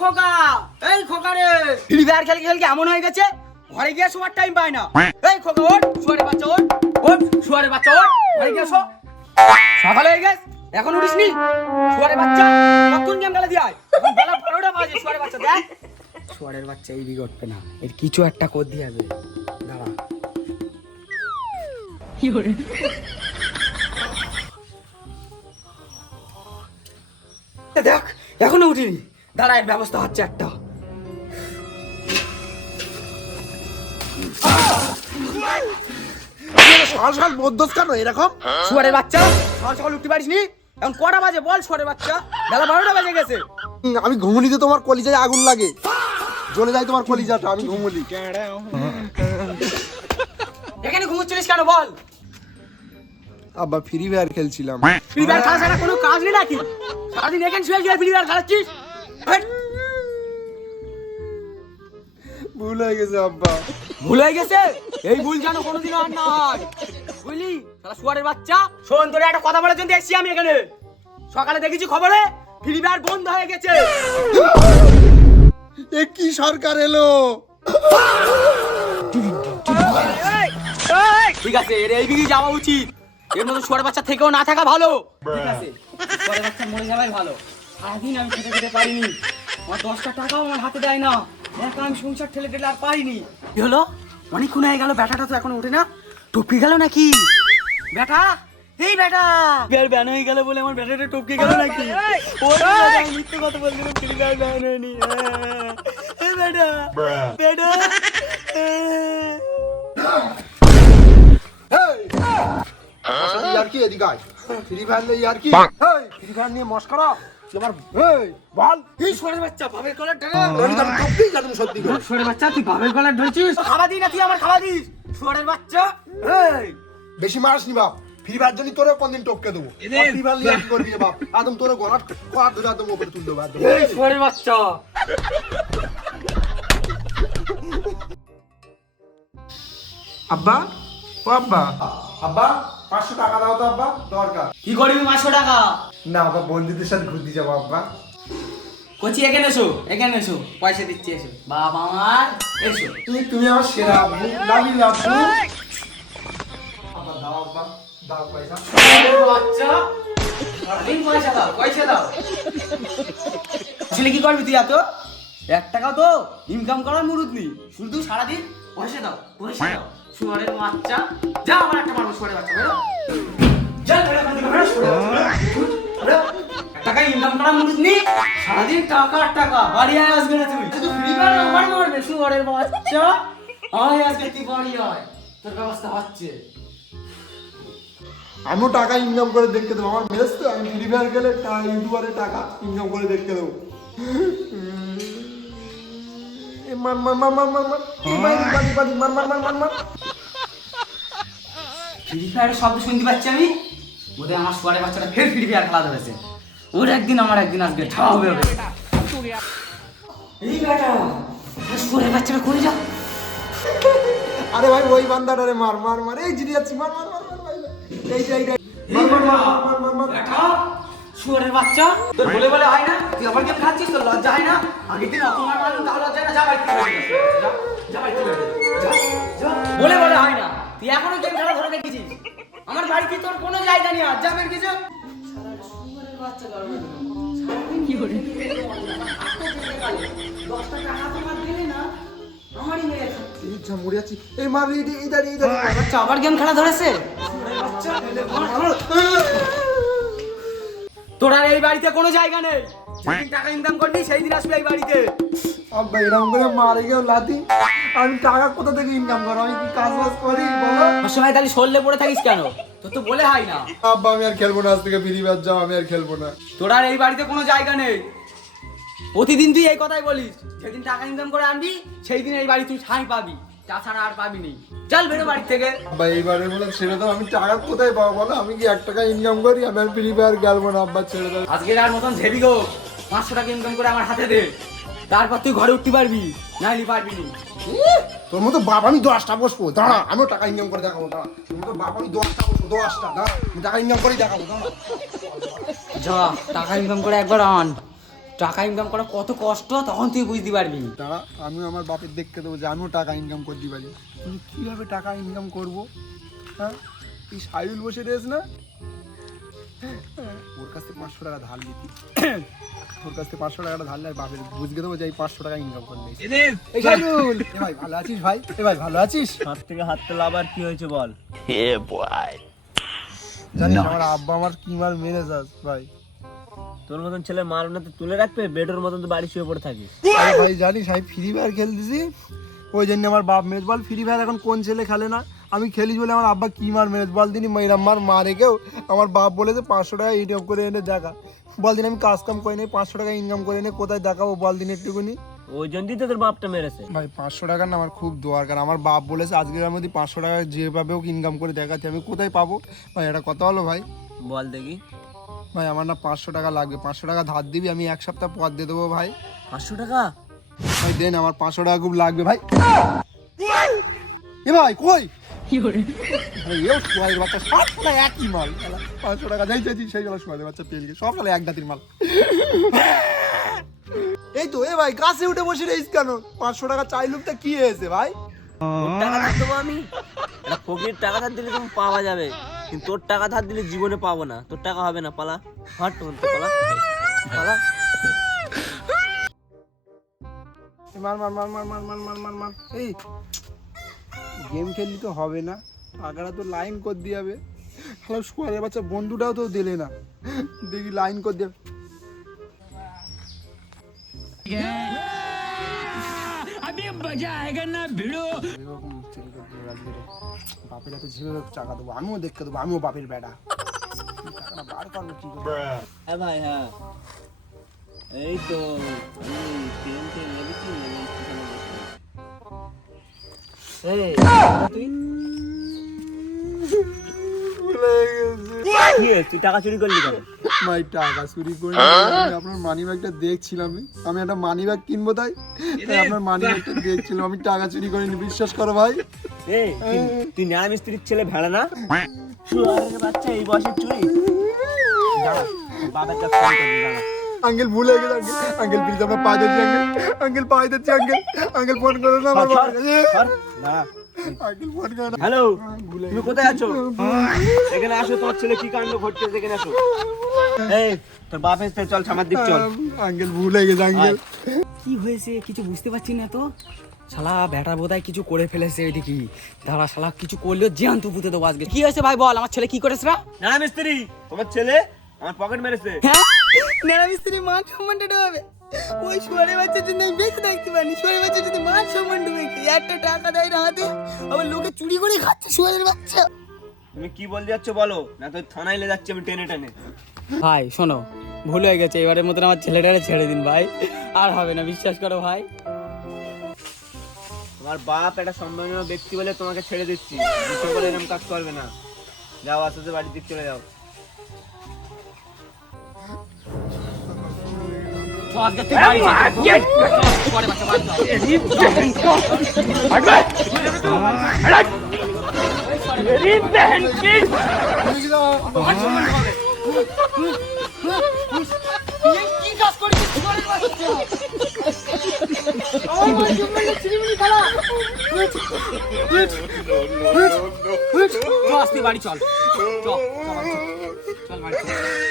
খোকা, এই খোকা রে, ফ্রি ফায়ার খেলে খেলে এমন হয়ে গেছে ঘরে গিয়ে শোয়ার টাইম পায় না। এই খোকা ওঠ, শুয়ারের বাচ্চা ওঠ, ওঠ শুয়ারের বাচ্চা ওঠ, ঘরে গিয়ে শো। সকাল হয়ে গেছে এখন উঠিসনি? শুয়ারের বাচ্চা কখন গেম খেলা দিয়ে এখন বেলা 12টা বাজে। শুয়ারের বাচ্চা দেখ, শুয়ারের বাচ্চা এই দিকে উঠবে না, এর কিছু একটা কর দিয়ে যাবে। দাঁড়া কি করে দেখ এখনো উঠিনি, দাঁড়া এর ব্যবস্থা হচ্ছে একটা। সকাল সকাল বদোস কেন এরকম? শুয়ারের বাচ্চা সকাল সকাল উঠতে পারিস নি? এখন কটা বাজে বল? শুয়ারের বাচ্চা বেলা 12টা বাজে গেছে। আমি ঘুমুলিতে তোমার কলিজায় আগুন লাগে, জ্বলে যায় তোমার কলিজাটা, আমি ঘুমুলি। এখানে ঘুমোচ্ছিলিস কেন বল? আব্বা ফ্রি ফায়ার খেলছিলাম। ফ্রি ফায়ার খেলা ছাড়া কোনো কাজ নেই নাকি? সারাদিন এখানে শুয়ে শুয়ে ফ্রি ফায়ার খেলাচ্ছিস? ভুল হয়ে গেছে আব্বা। ভুল হয়ে গেছে? এই ভুল যেন কোনোদিনও আর না হয়, বুঝলি? শালা শুয়ারের বাচ্চা, শোন তোরে একটা কথা বলার জন্য এসেছি আমি এখানে। সকালে দেখেছি খবরে ফ্রি ফায়ার বন্ধ হয়ে গেছে। এ কি সরকার এলো? ঠিক আছে এর এই দিকে যাওয়া উচিত, এর মতো শুয়ারের বাচ্চা থেকেও না থাকা ভালো। ঠিক আছে শুয়ারের বাচ্চা মরে যাওয়াই ভালো। সারাদিন আমি খেতে খেতে পারিনি, আমার 10টা টাকাও আমার হাতে দেয় না, এখন আমি সংসার ঠেলে ঠেলে আর পারিনি। কি হলো? অনেকক্ষণ হয়ে গেল, ব্যাটাটা তো এখন ওঠে না, টপকে গেল নাকি? ব্যাটা, এই ব্যাটা বের ব্যান হয়ে গেল বলে আমার ব্যাটাটা টপকে গেল নাকি? ওরে আমি মিথ্যে কথা বলছিলাম, ফ্রি ফায়ার ব্যান হয়নি। এই ব্যাটা ব্যাটা ইয়ার কি এদিকে আয়, ফ্রি ফায়ার নিয়ে ইয়ার কি? ফ্রি ফায়ার নিয়ে মস্করা আমার বল। এই শুয়ারের বাচ্চা বাবের কলার ধরে, আমি তো টপকেই যাবো সত্যি করে। শুয়ারের বাচ্চা তুই বাবের কলার ধরেছিস? খাওয়া দিই না তুই আমার, খাওয়া দিস শুয়ারের বাচ্চা। এই বেশি মারাস নি বাপ, ফ্রি ফায়ার জন্য তোরে কোনদিন টপকে দেবো। ফ্রি ফায়ার নিয়ে কি করবি রে বাপ? একদম তোরে গলা ধরে একদম উপরে তুলে দেবো একদম। এই শুয়ারের বাচ্চা। আব্বা ও আব্বা, আব্বা 500 টাকা দাও তো আব্বা, দরকার। কি করবি 500 টাকা? না আব্বা বন্ধুদের সাথে ঘুরতে যাবো আব্বা। কচি এখানে এসো, এখানে এসো, পয়সা দিচ্ছি এসো। বাবা আমার এসো। তুমি আমার সেরা আব্বু, লাভ ইউ আব্বু। আব্বা দাও আব্বা, দাও পয়সা। বাচ্চা সারাদিন পয়সা দাও, পয়সা দাও। ছেলে কি করবি তুই এত? 1 টাকা তো ইনকাম করার মুরুদ নেই, শুধু সারাদিন পয়সা দাও, পয়সা দাও। শুয়ারের বাচ্চা যা, আমার একটা মারবো শুয়ারের বাচ্চা, বেরো চল বেরো এখান থেকে, বেরো শুয়ারের বাচ্চা, বেরো। 1 টাকা ইনকাম করার মুরুদ নেই, সারাদিন টাকা আর টাকা। বাড়ি আয় আসবে না তুই, তুই ফ্রি ফায়ার আমার মারবে শুয়ারের বাচ্চা। আয় আজকে তুই বাড়ি আয়, তোর ব্যবস্থা হচ্ছে। আমিও টাকা ইনকাম করে দেখতে দেবো, আমার বেশ তো, আমি ফ্রি ফায়ার গেলে ইউটিউবারে টাকা ইনকাম করে দেখতে দেবো। মার মার মার মার মার মার মার মার মার মার মার। ফ্রি ফায়ারের শব্দ শুনতে পাচ্ছি আমি, ওদের আমার শুয়ারের বাচ্চাটা ফের ফ্রি ফায়ার খেলা ধরেছে। ওর একদিন আমার একদিন আসবে, ছাড়া হবে ওদের। এই বেটা শুয়ারের বাচ্চাটা করে যা। আরে ভাই ওই বান্দাটারে মার মার মার, এই জিরে যাচ্ছি, মার মার মার মার ভাই, এই যে মার মার মার মার মার মার। বেটা শুয়ারের বাচ্চা, তোর বলে বলে হয় না? তুই আবার গেম খাচ্ছিস, তোর লজ্জা হয় না? আগের দিন অপমান মারলাম, তাহলে লজ্জা হয় না? যা বাড়ি থেকে যা, যা বাড়ি থেকে যা, যা। বলে বলে হয় না, তুই এখনো গেম খেলা ধরে রেখেছিস। আমার বাড়িতে তোর কোনো জায়গা নেই, আর যাবেন কিছু। শুয়ারের বাচ্চা গরমে কি করে 10টা টাকা তোমার দিলে না, আমারই মেয়ে এই যা মরে যাচ্ছি, এই মার এই দাঁড়িয়ে এই দাঁড়িয়ে। বাচ্চা আবার গেম খেলা ধরেছে। তোর আর এই বাড়িতে কোনো জায়গা নেই, যেদিন টাকা ইনকাম করবি সেই দিন আসবি এই বাড়িতে। আব্বা এরকম করে মারে গেও লাতি, আমি টাকা কোথা থেকে ইনকাম করবো? আমি কি কাজ বাজ করি বলো? ওর সময় তাহলে সরলে পড়ে থাকিস কেন? তোর তো বলে হয় না। আব্বা আমি আর খেলবো না, আজ থেকে ফ্রি ফায়ার যাও, আমি আর খেলবো না। তোর আর এই বাড়িতে কোনো জায়গা নেই, প্রতিদিন তুই এই কথাই বলিস। যেদিন টাকা ইনকাম করে আনবি সেই দিন এই বাড়ি তুই ঠাঁই পাবি, তাছাড়া আর পাবি নি। চল বেরো বাড়ি থেকে। আব্বা এইবারে বলে ছেড়ে দাও, আমি টাকা কোথায় পাবো বলো? আমি কি 1 টাকা ইনকাম করি? আমি আর ফ্রি ফায়ার খেলবো না আব্বা, ছেড়ে দাও। আজকের আর মতন ঝেবি গো, 500 টাকা ইনকাম করে আমার হাতে দে, তারপর তুই ঘরে উঠতে পারবি, নাইলে পারবি নি। তোর মতো বাপ আমি 10টা বসবো, দাঁড়া আমিও টাকা ইনকাম করে দেখাবো, দাঁড়া। তোর মতো বাপ আমি 10টা বসবো, 10টা, দাঁড়া আমি টাকা ইনকাম করে দেখাবো, দাঁড়া। যা টাকা ইনকাম করে একবার আন, টাকা ইনকাম করা কত কষ্ট তখন তুই বুঝতে পারবি। দাঁড়া, আমিও আমার বাপের দেখতে দেবো যে আমিও টাকা ইনকাম করতে পারি। কিন্তু কীভাবে টাকা ইনকাম করবো? হ্যাঁ, এই সাইল বসে রয়েছে না, ওর কাছ থেকে 500 টাকা ধার নিতি, ওর কাছ থেকে 500 টাকাটা ধার নিয়ে বাপের বুঝতে দেবো যে এই 500 টাকা ইনকাম করলে। এই সাইদুল, এ ভাই ভালো আছিস? ভাই এ ভাই ভালো আছিস? হাত থেকে হাত তোলা, আবার কি হয়েছে বল? জানিস আমার আব্বা আমার কি মার মেরে যাস ভাই। তোর মতন ছেলে মার না তো তুলে রাখবে, বেডের মতন তো বাড়ি শুয়ে পড়ে থাকিস। আরে ভাই জানিস আমি ফ্রি ফায়ার খেলতেছি, ওই জন্য আমার বাপ মেরেজ। বল ফ্রি ফায়ার এখন কোন ছেলে খেলে না? আমি খেলি বলে আমার আব্বা কি মার মেরেজ বল দিনই, মেয়েরা মারে কেউ। আমার বাপ বলেছে 500 টাকা ইনকাম করে এনে দেখা। বল দিন আমি কাজ কাম করে নেই, 500 টাকা ইনকাম করে এনে কোথায় দেখাবো বল দিন একটুকুনি। ওই জন্যই তো তোর বাপটা মেরেছে। ভাই 500 টাকা না আমার খুব দরকার। আমার বাপ বলেছে আজকের মধ্যে 500 টাকা যেভাবে হোক ইনকাম করে দেখাচ্ছি, আমি কোথায় পাবো ভাই? এটা কথা হলো ভাই? বল দেখি। ভাই আমার না 500 টাকা লাগবে, 500 টাকা ধার দিবি, আমি 1 সপ্তাহ পর দিয়ে দেবো ভাই। 500 টাকা? ভাই দেন, আমার 500 টাকা খুব লাগবে ভাই। এ ভাই কই? ভাই এও সোয়াইয়ের বাচ্চা, সব শালা একই মাল। শালা 500 টাকা যাই চাইছি সেই গেল সোয়াইয়ের বাচ্চা পেয়ে গেছে, সব শালা এক জাতির মাল। এই তো এ ভাই গাছে উঠে বসে রইস কেন? 500 টাকা চাইলুক তা কি হয়েছে ভাই? তোর টাকা ধার দেবো আমি? এটা ফকির টাকা ধার দিলে তুমি পাওয়া যাবে, কিন্তু তোর টাকা ধার দিলে জীবনে পাবো না। তোর টাকা হবে না, পালা। হাট বলতে পালা, পালা। মার মার মার মার মার মার মার মার মার। এই গেম খেললি তো হবে না, টাকাটা তো লাইন করে দিয়ে যাবে। হ্যালো স্কোয়ারের বাচ্চা বন্ধুটাও তো দিলে না, দেখি লাইন করে দিয়ে। বাপের এত ঝিমে টাকা দেবো, আমিও দেখতে দেবো, আমিও বাপের বেটা। টাকাটা বার করবো কি করে? হ্যাঁ ভাই, হ্যাঁ এই তো আমি ট্রেন থেকে নেমেছি, নেমে স্টেশনে বসে। এই তুই কি হয়েছে? তুই টাকা চুরি করলি কেন? ভাই টাকা চুরি করে আমি আপনার মানি ব্যাগটা দেখছিলাম, আমি একটা মানি ব্যাগ কিনবো তাই আপনার মানি ব্যাগটা দেখছিলাম, আমি টাকা চুরি করিনি, বিশ্বাস করো ভাই। এই তুই ন্যায় মিস্ত্রির ছেলে ভেড়া না? শুয়ারের বাচ্চা এই বয়সে চুরি? দাঁড়া, বাবার কাছে ফোন করবি, দাঁড়া। আঙ্কেল ভুলে গেছে, আঙ্কেল প্লিজ আমরা পাই দিচ্ছি, আঙ্কেল পাই দিচ্ছি, আঙ্কেল ফোন করো না আমার বাবার কাছে। আঙ্কেল ফোন করো না। হ্যালো, তুমি কোথায় আছো? এখানে আসো, তোমার ছেলে কি কাণ্ড ঘটছে এখানে আসো। এই তোর বাপ এসে, চল সামার দিক চল। আঙ্কেল ভুলে গেছে আঙ্কেল। কি হয়েছে কিছু বুঝতে পারছি না তো। শালা বেটা বোধহয় কিছু করে ফেলেছে, এটা কি? দাঁড়া, শালা কিছু করলেও জ্যান্ত পুঁতে দেবো আজকে। কি হয়েছে ভাই বল, আমার ছেলে কি করেছে? না মিস্ত্রি, তোমার ছেলে আমার পকেট মেরেছে। হ্যাঁ, নেড়া মিস্ত্রি মান সম্মানটা ডুবাবে। ওই শুয়ারে বাচ্চা যদি আমি বেঁচে থাকতে পারি, শুয়ারে বাচ্চা যদি মান সম্মান ডুবে, একটা টাকা দেয় না হাতে, আবার লোকে চুরি করে খাচ্ছে শুয়ারের বাচ্চা। তুমি কি বলতে যাচ্ছ বলো, না তো থানায় নিয়ে যাচ্ছি আমি টেনে টেনে। ভাই শোনো, ভুল হয়ে গেছে, এবারের মতন আমার ছেলেটারে ছেড়ে দিন ভাই, আর হবে না, বিশ্বাস করো ভাই। তোমার বাপ একটা সম্মানীয় ব্যক্তি বলে তোমাকে ছেড়ে দিচ্ছি, দুটো বলে এরকম কাজ করবে না। যাও, আস্তে বাড়ির দিক চলে যাও। তো আজকে তুই বাড়ি যা। শুয়ারে বাচ্চা বাড়ি যা। কি কাজ করেছিস শুয়ারের বাচ্চা? চল আস্তে বাড়ি চল, চল চল বাড়ি চল, চল বাড়ি চল।